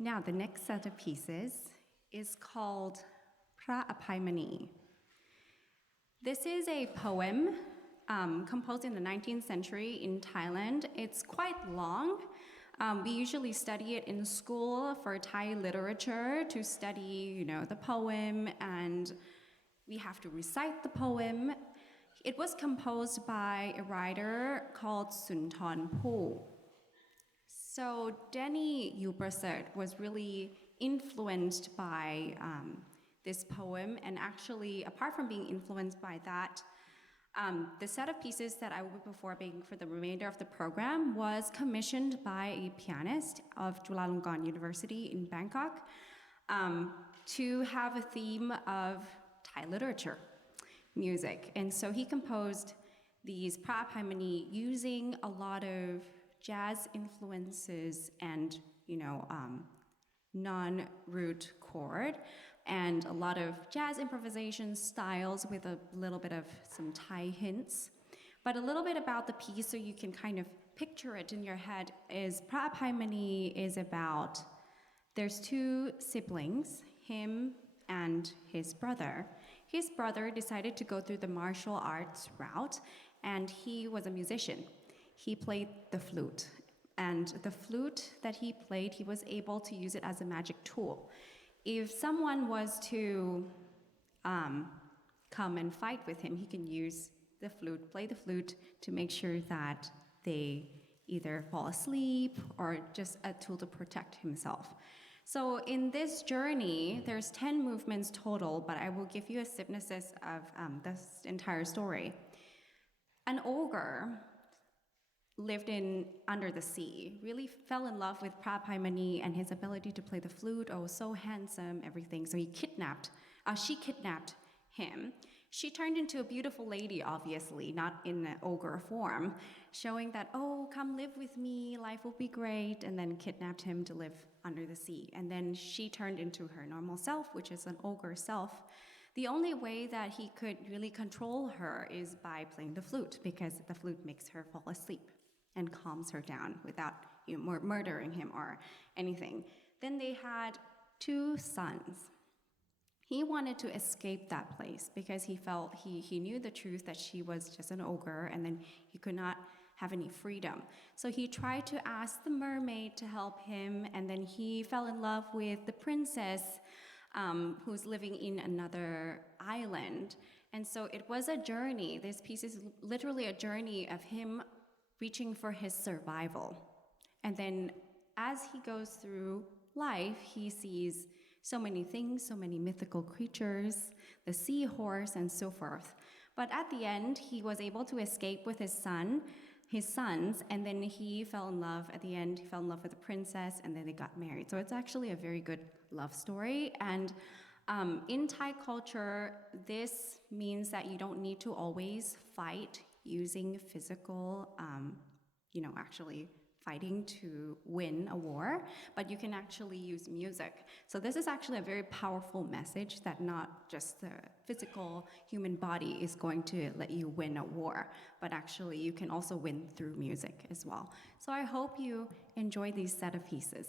Now, the next set of pieces is called Phra Abhai Mani. This is a poem composed in the 19th century in Thailand. It's quite long. We usually study it in school for Thai literature to study, the poem, and we have to recite the poem. It was composed by a writer called Sunthorn Phu. So Denny Euprasert was really influenced by this poem, and actually, apart from being influenced by that, the set of pieces that I will be performing for the remainder of the program was commissioned by a pianist of Chulalongkorn University in Bangkok to have a theme of Thai literature, music. And so he composed these Phra Abhai Mani using a lot of jazz influences and, non-root chord, and a lot of jazz improvisation styles with a little bit of some Thai hints. But a little bit about the piece so you can kind of picture it in your head is Phra Abhai Mani is about, there's two siblings, him and his brother. His brother decided to go through the martial arts route, and he was a musician. He played the flute, and the flute that he played, he was able to use it as a magic tool. If someone was to come and fight with him, he can use the flute, play the flute to make sure that they either fall asleep or just a tool to protect himself. So in this journey, there's 10 movements total, but I will give you a synopsis of this entire story. An ogre lived under the sea, really fell in love with Phra Abhai Mani and his ability to play the flute. Oh, so handsome, everything. So she kidnapped him. She turned into a beautiful lady, obviously, not in an ogre form, showing that, oh, come live with me, life will be great, and then kidnapped him to live under the sea. And then she turned into her normal self, which is an ogre self. The only way that he could really control her is by playing the flute, because the flute makes her fall asleep and calms her down without murdering him or anything. Then they had 2 sons. He wanted to escape that place because he felt he knew the truth that she was just an ogre, and then he could not have any freedom. So he tried to ask the mermaid to help him, and then he fell in love with the princess who's living in another island. And so it was a journey. This piece is literally a journey of him reaching for his survival. And then as he goes through life, he sees so many things, so many mythical creatures, the seahorse, and so forth. But at the end, he was able to escape with his sons, and then he fell in love. At the end, he fell in love with the princess, and then they got married. So it's actually a very good love story. And in Thai culture, this means that you don't need to always fight using physical, actually fighting to win a war, but you can actually use music. So this is actually a very powerful message that not just the physical human body is going to let you win a war, but actually you can also win through music as well. So I hope you enjoy these set of pieces.